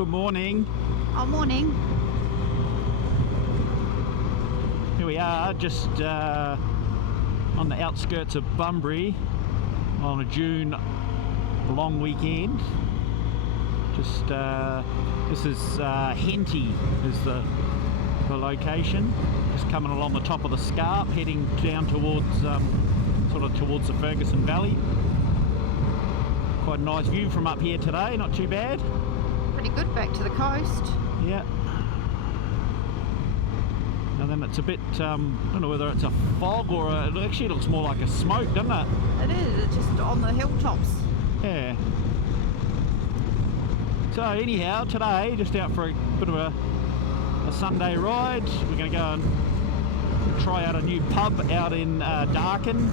Good morning. Oh, morning. Here we are, just on the outskirts of Bunbury on a June long weekend. Just this is Henty is the location. Just coming along the top of the scarp, heading down towards sort of towards the Ferguson Valley. Quite a nice view from up here today, not too bad. Pretty good back to the coast. Yeah. And then it's a bit, I don't know whether it's a fog or it actually looks more like a smoke, doesn't it? It is, it's just on the hilltops. Yeah. So anyhow, today, just out for a bit of a Sunday ride. We're going to go and try out a new pub out in Darkan.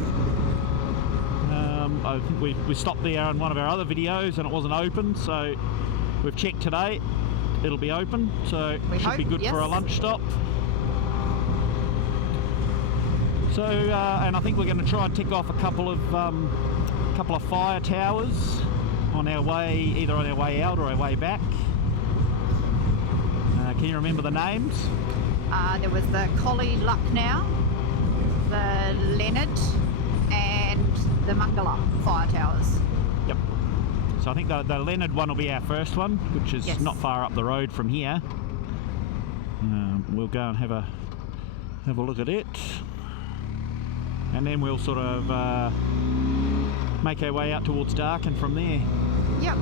I think we stopped there in one of our other videos and it wasn't open, so we've checked today. It'll be open, so it should be good for a lunch stop. So, and I think we're going to try and tick off a couple of fire towers on our way, either on our way out or our way back. Can you remember the names? There was the Collie Lucknow, the Leonard, and the Mumballup fire towers. Yep. So I think the Leonard one will be our first one, which is not far up the road from here. We'll go and have a look at it, and then we'll sort of make our way out towards Darkan from there. Yep.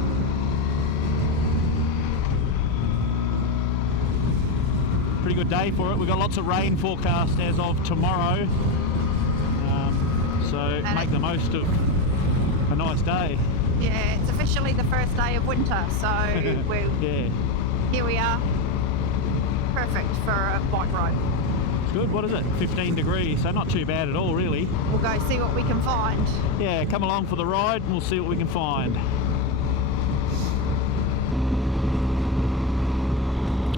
Pretty good day for it. We've got lots of rain forecast as of tomorrow, so make the most of a nice day. Yeah, it's officially the first day of winter, so here we are. Perfect for a bike ride. It's good. What is it? 15 degrees, so not too bad at all, really. We'll go see what we can find. Yeah, come along for the ride and we'll see what we can find.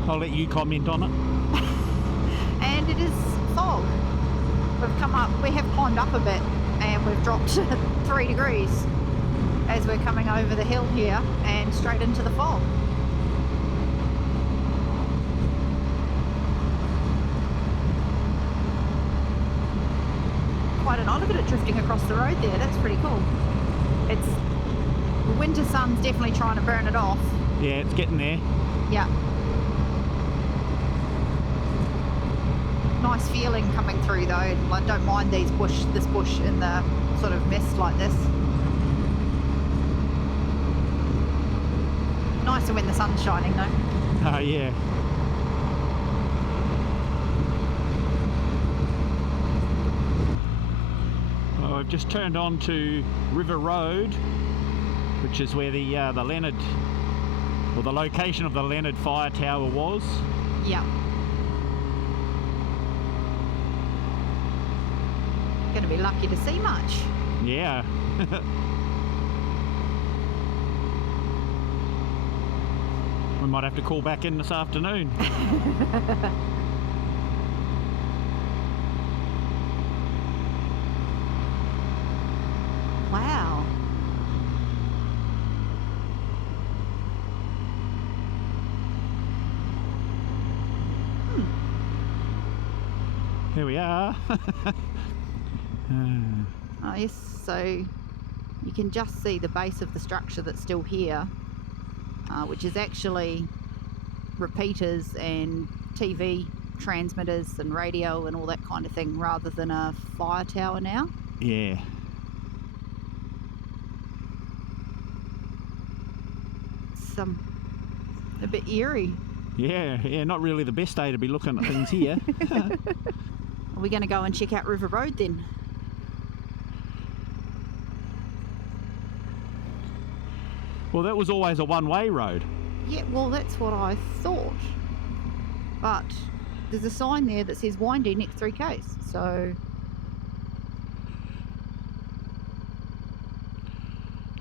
I'll let you comment on it. And it is fog. We have climbed up a bit and we've dropped 3 degrees as we're coming over the hill here and straight into the fog. Quite an odd. Look at it drifting across the road there. That's pretty cool. The winter sun's definitely trying to burn it off. Yeah, it's getting there. Yeah. Nice feeling coming through though. I don't mind this bush in the sort of mist like this. Nicer when the sun's shining though. Oh yeah. Well, I've just turned on to River Road, which is where the Leonard, or the location of the Leonard fire tower was. Yeah. Going to be lucky to see much. Yeah. We might have to call back in this afternoon. Wow. Here we are. Oh yes, so you can just see the base of the structure that's still here, which is actually repeaters and TV transmitters and radio and all that kind of thing, rather than a fire tower now. Yeah. It's a bit eerie. Yeah, not really the best day to be looking at things here. Are we going to go and check out River Road then? Well, that was always a one-way road. Yeah, well, that's what I thought. But there's a sign there that says windy next 3 k's, so...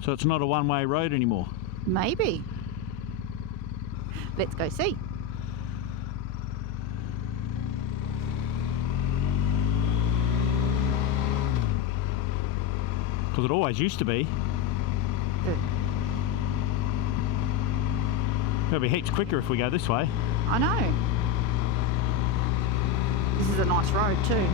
So it's not a one-way road anymore? Maybe. Let's go see. Because it always used to be. It'll be heaps quicker if we go this way. I know. This is a nice road too.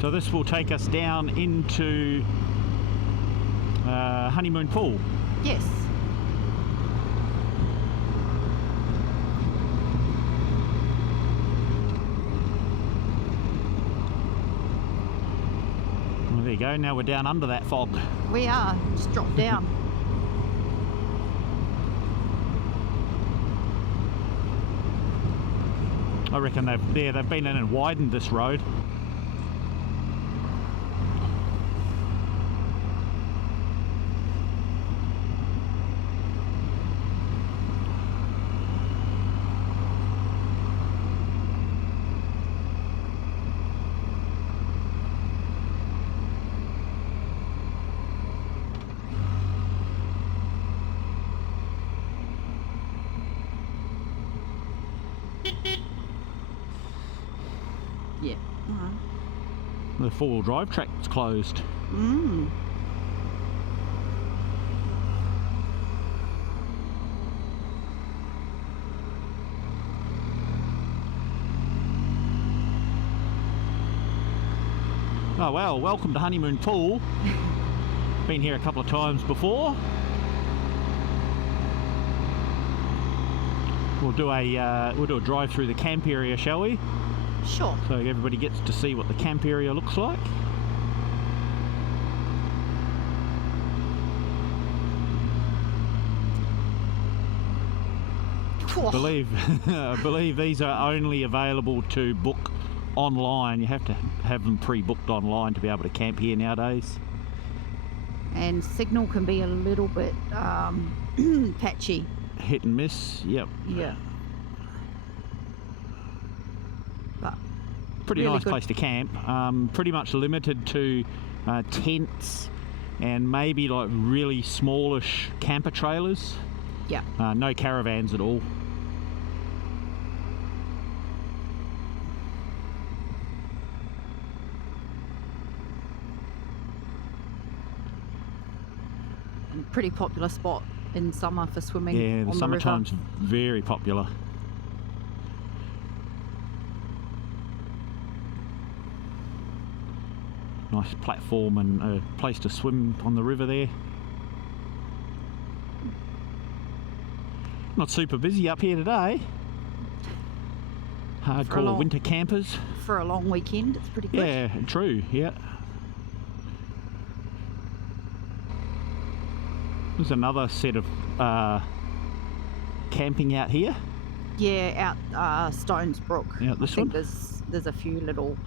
So this will take us down into Honeymoon Pool. Yes. Well, there you go. Now we're down under that fog. We are. Just dropped down. I reckon they've been in and widened this road. Yeah. The four-wheel drive track's closed. Mm. Oh well, welcome to Honeymoon Pool. Been here a couple of times before. We'll do a drive through the camp area, shall we? Sure. So everybody gets to see what the camp area looks like. I believe these are only available to book online. You have to have them pre-booked online to be able to camp here nowadays. And signal can be a little bit patchy. Hit and miss, yep. Yeah. But pretty really nice good place to camp. Pretty much limited to tents and maybe like really smallish camper trailers. Yeah. No caravans at all. Pretty popular spot in summer for swimming. Yeah, the on summertime's the river. very popular. Nice platform and a place to swim on the river there. Not super busy up here today. Hardcore winter campers. For a long weekend, it's pretty good. Yeah, true, yeah. There's another set of camping out here. Yeah, out Stones Brook. Yeah, this one? There's a few little,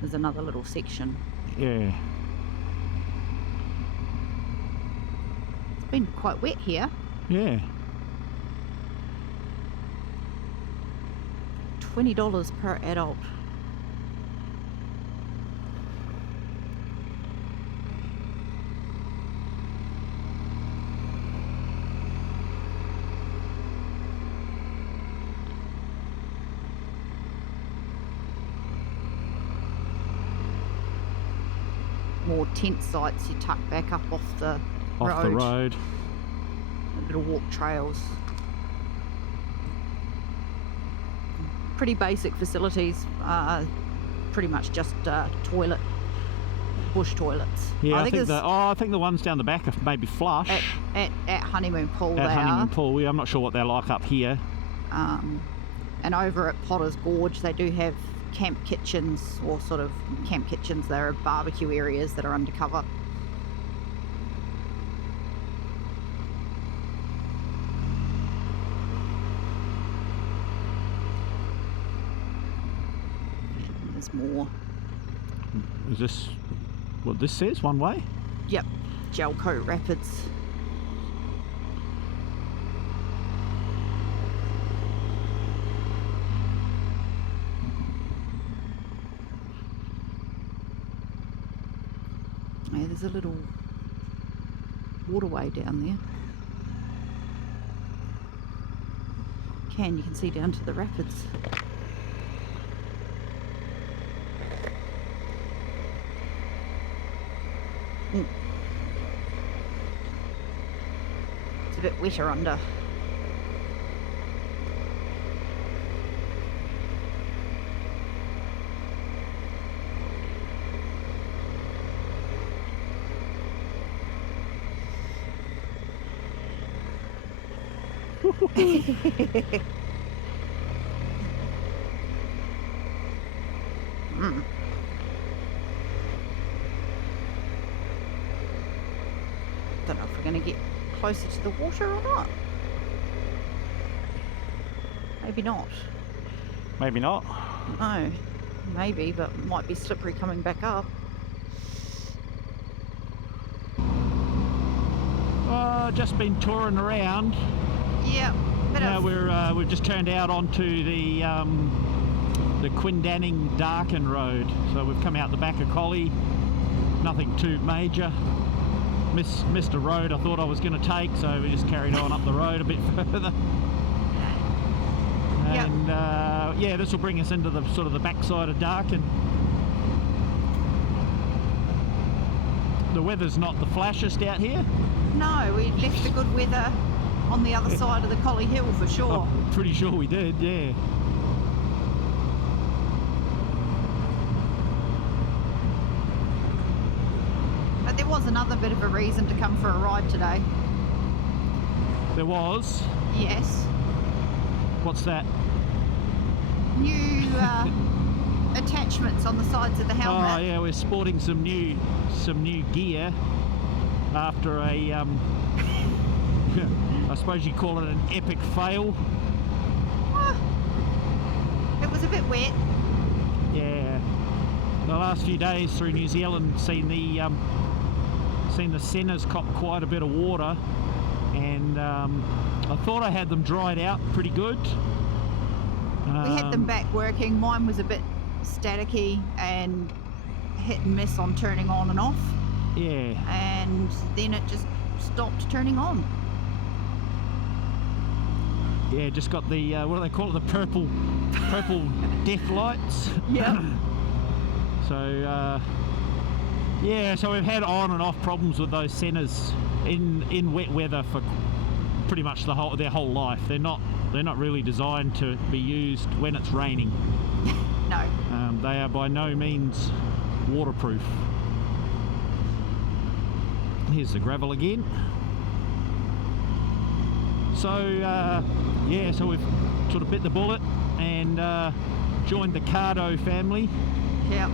there's another little section. Yeah. It's been quite wet here. Yeah. $20 per adult. More tent sites you tuck back up off the road. Little walk trails. Pretty basic facilities. Pretty much just toilet, bush toilets. Yeah, I think the ones down the back are maybe flush. At Honeymoon Pool At they Honeymoon are. Pool, yeah, I'm not sure what they're like up here. And over at Potter's Gorge they do have camp kitchens, or sort of camp kitchens. There are barbecue areas that are undercover. And there's more. Is this what this says? One way? Yep, Gelcoat Rapids. there's a little waterway down there. You can see down to the rapids. It's a bit wetter under. Don't know if we're going to get closer to the water or not. Maybe not. Maybe not. No, maybe, but might be slippery coming back up. Just been touring around. Yeah. Now we've just turned out onto the Quindanning Darkan road. So we've come out the back of Collie. Nothing too major. Missed a road I thought I was going to take, so we just carried on up the road a bit further. And yeah, this will bring us into the sort of the backside of Darkan. The weather's not the flashiest out here. No, we left the good weather on the other side of the Collie Hill for sure. I'm pretty sure we did, yeah. But there was another bit of a reason to come for a ride today. There was? Yes. What's that? New attachments on the sides of the helmet. Oh yeah, we're sporting some new gear after a I suppose you call it an epic fail. It was a bit wet. Yeah. The last few days through New Zealand seen the centres cop quite a bit of water, and I thought I had them dried out pretty good. We had them back working. Mine was a bit staticky and hit and miss on turning on and off. Yeah. And then it just stopped turning on. Yeah, just got the what do they call it? The purple death lights. Yeah. So yeah, so we've had on and off problems with those centres in wet weather for pretty much their whole life. They're not really designed to be used when it's raining. No. They are by no means waterproof. Here's the gravel again. So yeah, so we've sort of bit the bullet and joined the Cardo family. Yeah.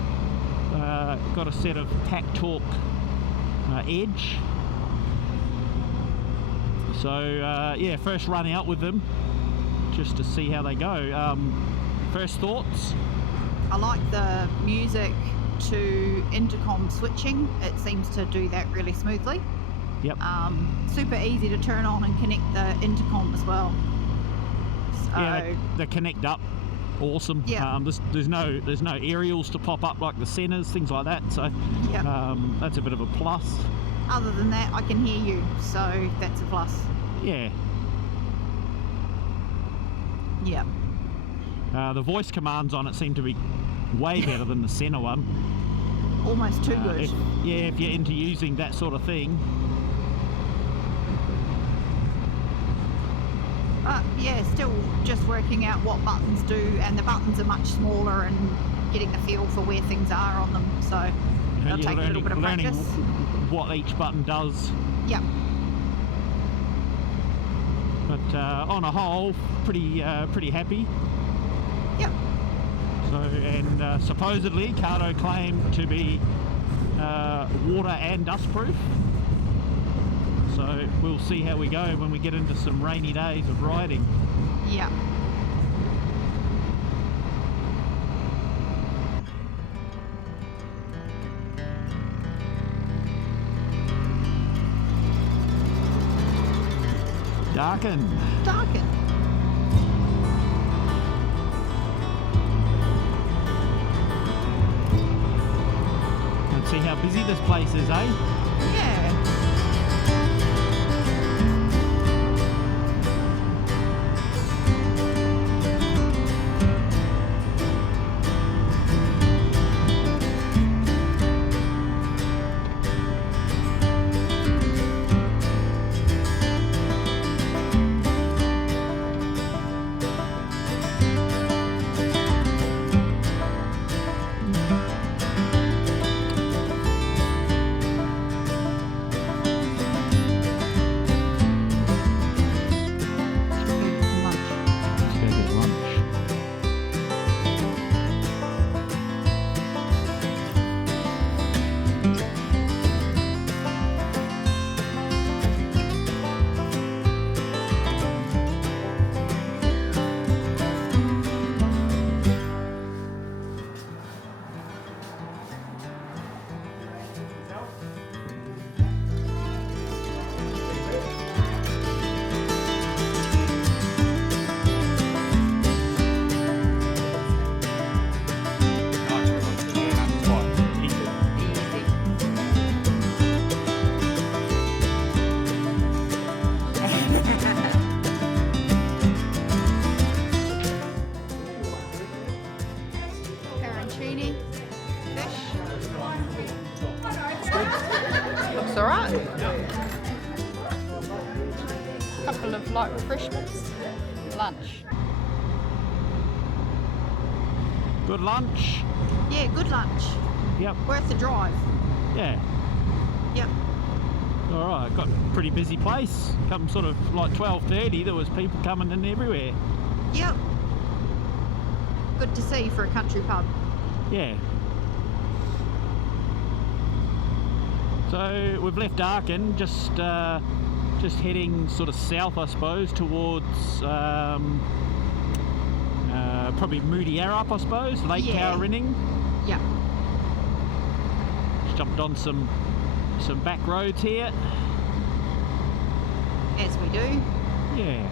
Got a set of Pack Talk Edge. So yeah, first run out with them just to see how they go. First thoughts? I like the music to intercom switching. It seems to do that really smoothly. Yep. Super easy to turn on and connect the intercom as well. So, yeah, they connect up. Awesome. Yeah. There's no aerials to pop up like the centres, things like that. So yeah. That's a bit of a plus. Other than that, I can hear you, so that's a plus. Yeah. Yeah. The voice commands on it seem to be way better than the centre one. Almost too good. If you're into using that sort of thing. Yeah, still just working out what buttons do, and the buttons are much smaller and getting the feel for where things are on them, so it'll take a little bit of practice. What each button does. Yep. But on a whole, pretty happy. Yep. So, and supposedly Cardo claimed to be water and dust proof. So we'll see how we go when we get into some rainy days of riding. Yeah. Darkan. Let's see how how busy this place is, eh? Yeah. Looks alright. Couple of light refreshments. Lunch. Good lunch. Yeah, good lunch. Yep. Worth the drive. Yeah. Yep. Alright, got a pretty busy place. Come sort of like 12:30, there was people coming in everywhere. Yep. Good to see for a country pub. Yeah. So we've left Darkan, just heading sort of south, I suppose, towards probably Moody Arup, I suppose, Lake Towerrinning. Yeah. Just jumped on some back roads here. As we do. Yeah.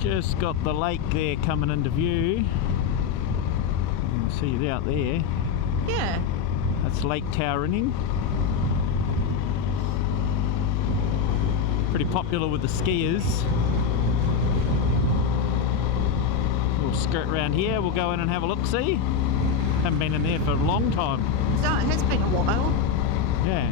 Just got the lake there coming into view. You can see it out there. Yeah. That's Lake Towerrinning. Pretty popular with the skiers. We'll skirt around here, we'll go in and have a look-see. Haven't been in there for a long time. So it has been a while. Yeah.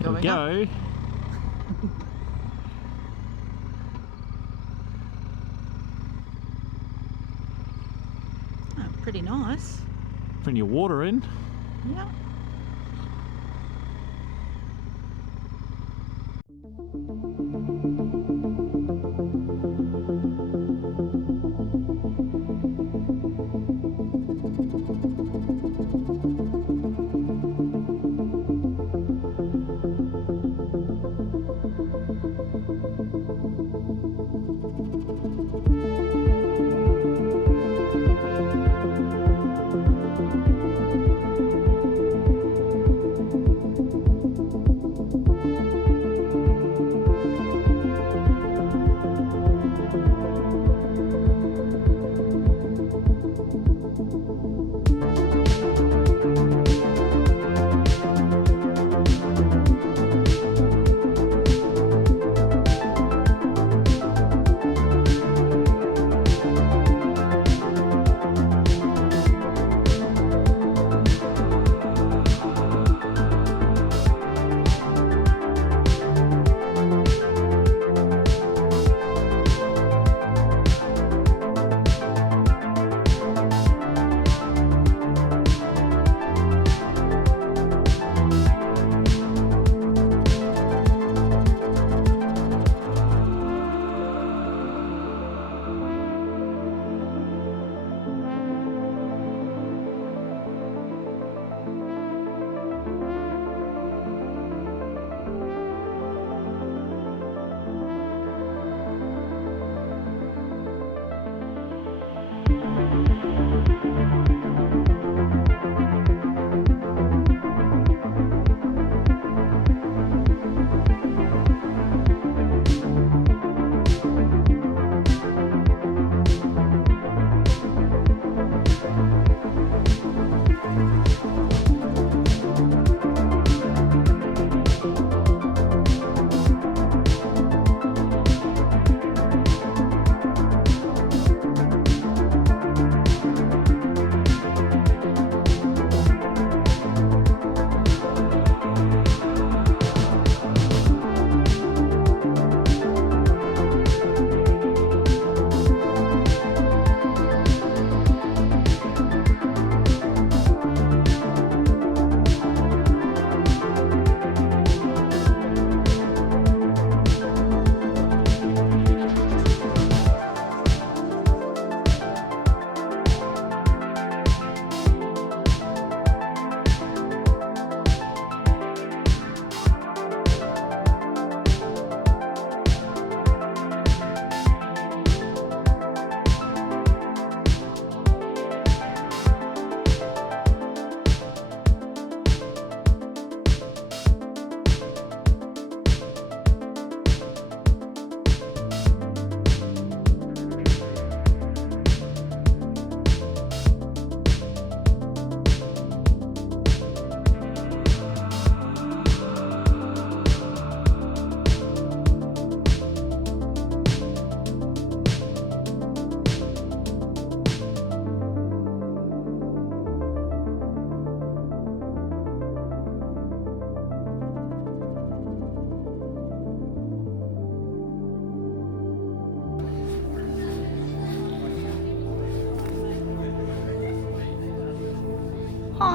There we go. Oh, pretty nice. Bring your water in. Yeah.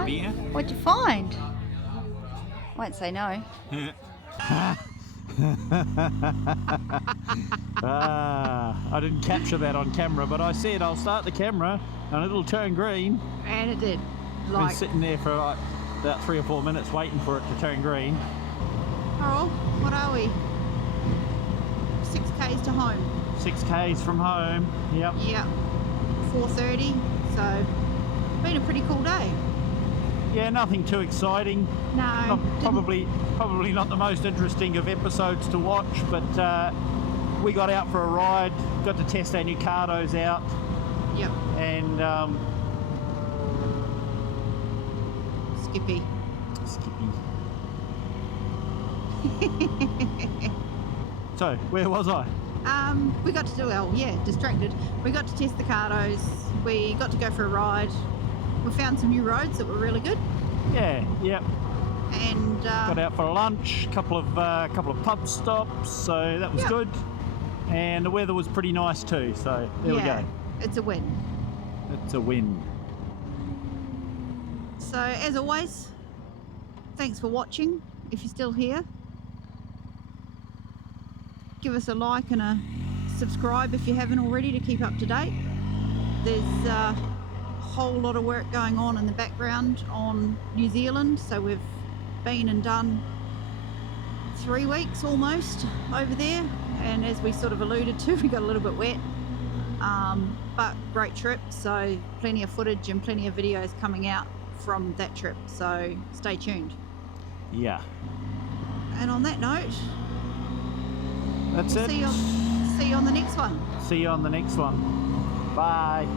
dear. What'd you find? Won't say no. I didn't capture that on camera, but I said I'll start the camera and it'll turn green. And it did. Been sitting there for like about 3 or 4 minutes waiting for it to turn green. Carol, what are we? 6 k's to home. 6 k's from home. Yep. Yep. 4:30. So, been a pretty cool day. Yeah, nothing too exciting. No. Probably not the most interesting of episodes to watch, but we got out for a ride, got to test our new cardos out. Yep. And Skippy. So, where was I? We got to do, distracted. We got to test the cardos. We got to go for a ride. We found some new roads that were really good. Yeah, yep. And got out for lunch, couple of pub stops, so that was good. And the weather was pretty nice too, so there we go. It's a win. It's a win. So as always, thanks for watching. If you're still here, give us a like and a subscribe if you haven't already to keep up to date. There's a whole lot of work going on in the background on New Zealand, so we've been and done 3 weeks almost over there, and as we sort of alluded to, we got a little bit wet, but great trip, so plenty of footage and plenty of videos coming out from that trip, so stay tuned. Yeah. And on that note, that's it. See you on the next one. See you on the next one. Bye.